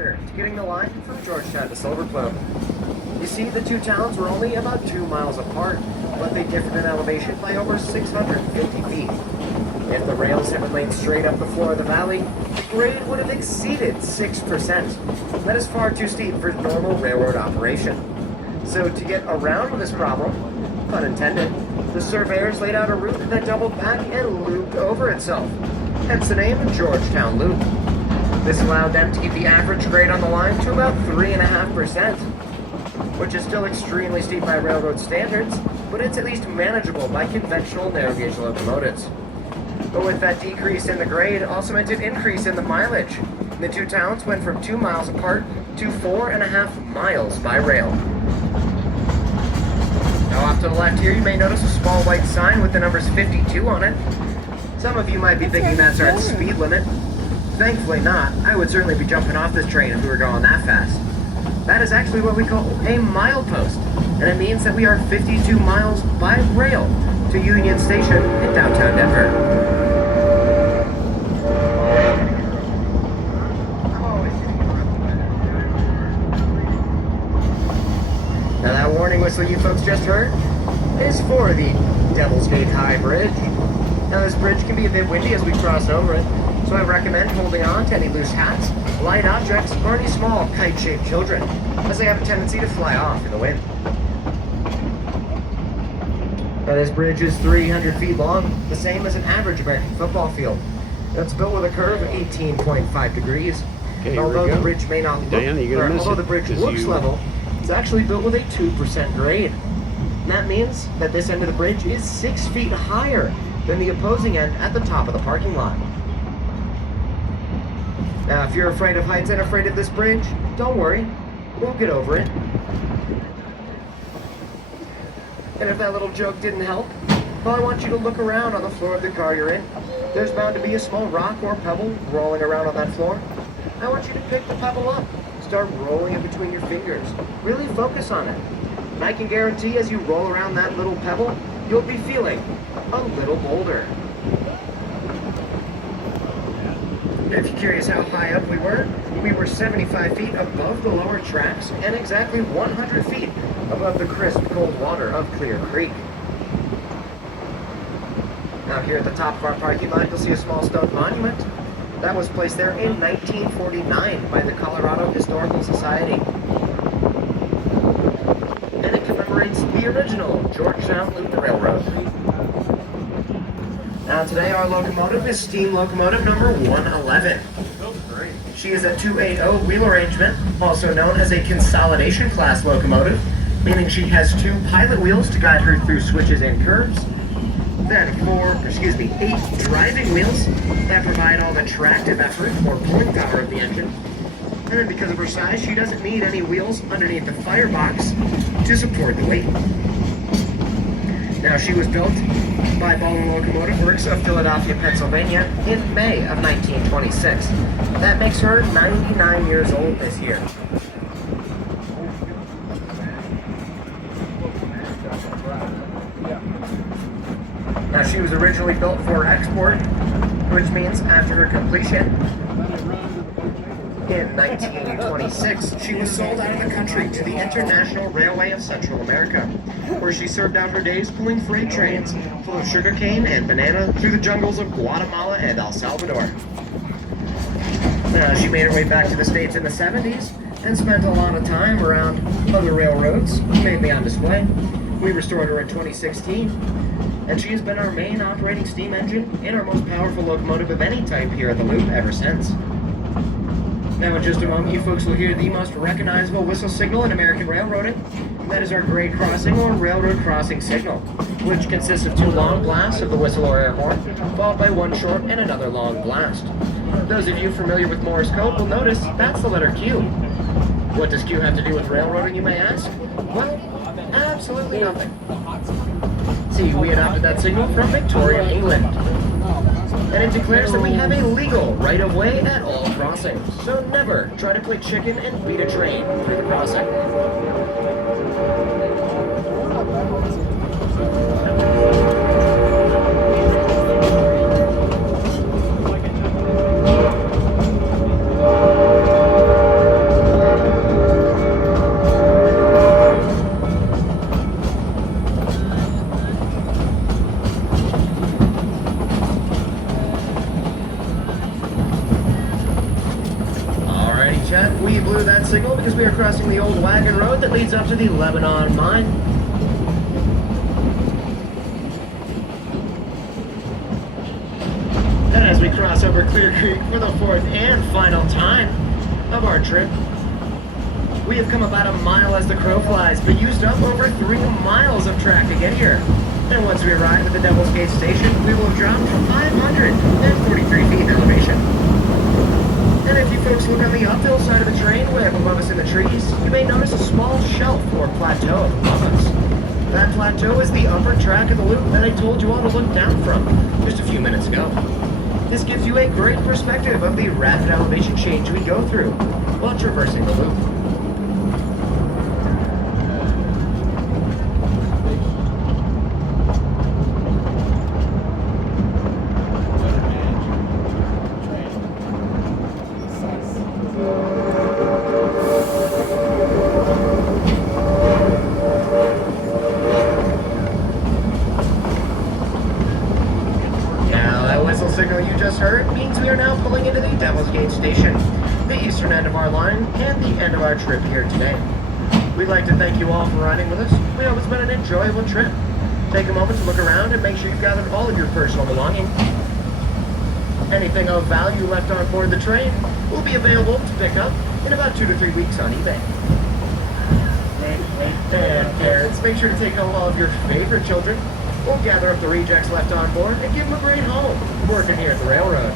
faster to getting the line from Georgetown to Silver Plume. You see, the two towns were only about 2 miles apart, but they differed in elevation by over 650 feet. If the rails had been laid straight up the floor of the valley, the grade would have exceeded 6%. That is far too steep for normal railroad operation. So to get around this problem, pun intended, the surveyors laid out a route that doubled back and looped over itself, hence the name Georgetown Loop. This allowed them to keep the average grade on the line to about 3.5%, which is still extremely steep by railroad standards, but it's at least manageable by conventional narrow gauge locomotives. But with that decrease in the grade, also meant an increase in the mileage. The two towns went from 2 miles apart to 4.5 miles by rail. Now off to the left here, you may notice a small white sign with the numbers 52 on it. Some of you might be thinking that's our speed limit. Thankfully not. I would certainly be jumping off this train if we were going that fast. That is actually what we call a milepost, and it means that we are 52 miles by rail to Union Station in downtown Denver. Now that warning whistle you folks just heard is for the Devil's Gate High Bridge. Now this bridge can be a bit windy as we cross over it, so I recommend holding on to any loose hats, light objects, or any small kite-shaped children, as they have a tendency to fly off in the wind. Now this bridge is 300 feet long, the same as an average American football field. It's built with a curve of 18.5 degrees. Okay, although the bridge may not look, although the bridge looks level, it's actually built with a 2% grade. And that means that this end of the bridge is 6 feet higher than the opposing end at the top of the parking lot. Now, if you're afraid of heights and afraid of this bridge, don't worry, we'll get over it. And if that little joke didn't help, well, I want you to look around on the floor of the car you're in. There's bound to be a small rock or pebble rolling around on that floor. I want you to pick the pebble up. Start rolling it between your fingers. Really focus on it. And I can guarantee as you roll around that little pebble, you'll be feeling a little bolder. If you're curious how high up we were 75 feet above the lower tracks and exactly 100 feet above the crisp, cold water of Clear Creek. Now here at the top of our parking lot, you'll see a small stone monument. That was placed there in 1949 by the Colorado Historical Society. And it commemorates the original Georgetown Loop Rail Road. Now today our locomotive is steam locomotive number 111. She is a 280 wheel arrangement, also known as a consolidation class locomotive, meaning she has 2 pilot wheels to guide her through switches and curves. Then 8 driving wheels that provide all the tractive effort or pulling power of the engine. And then because of her size, she doesn't need any wheels underneath the firebox to support the weight. Now she was built by Ball & Locomotive Works of Philadelphia, Pennsylvania in May of 1926. That makes her 99 years old this year. Now she was originally built for export, which means after her completion in 1926, she was sold out of the country to the International Railway of Central America, where she served out her days pulling freight trains full of sugarcane and banana through the jungles of Guatemala and El Salvador. Now she made her way back to the States in the 70s and spent a lot of time around other railroads, mainly on display. We restored her in 2016. And she has been our main operating steam engine and our most powerful locomotive of any type here at the Loop ever since. Now in just a moment, you folks will hear the most recognizable whistle signal in American railroading. That is our grade crossing or railroad crossing signal, which consists of 2 long blasts of the whistle or air horn, followed by 1 short and another long blast. Those of you familiar with Morse code will notice that's the letter Q. What does Q have to do with railroading, you may ask? Well, absolutely nothing. See, we adopted that signal from Victorian England. And it declares that we have a legal right-of-way at all crossings. So never try to play chicken and beat a train through the crossing. chat. We blew that signal because we are crossing the old wagon road that leads up to the Lebanon mine. And as we cross over Clear Creek for the fourth and final time of our trip, we have come about a mile as the crow flies, but used up over 3 miles of track to get here. And once we arrive at the Devil's Gate station, we will have dropped 543 feet in elevation. And if you folks look on the uphill side of the train, way up above us in the trees, you may notice a small shelf or plateau above us. That plateau is the upper track of the loop that I told you all to look down from just a few minutes ago. This gives you a great perspective of the rapid elevation change we go through while traversing the loop. Signal you just heard means we are now pulling into the Devil's Gate station, the eastern end of our line and the end of our trip here today. We'd like to thank you all for riding with us. We hope it's been an enjoyable trip. Take a moment to look around and make sure you've gathered all of your personal belongings. Anything of value left on board the train will be available to pick up in about 2 to 3 weeks on eBay. And parents, make sure to take home all of your favorite children. We'll gather up the rejects left on board and give them a great home working here at the railroad.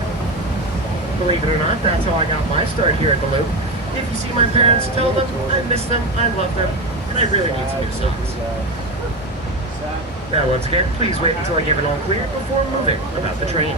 Believe it or not, that's how I got my start here at the Loop. If you see my parents, tell them I miss them, I love them, and I really need some new socks. Now once again, please wait until I give it all clear before moving about the train.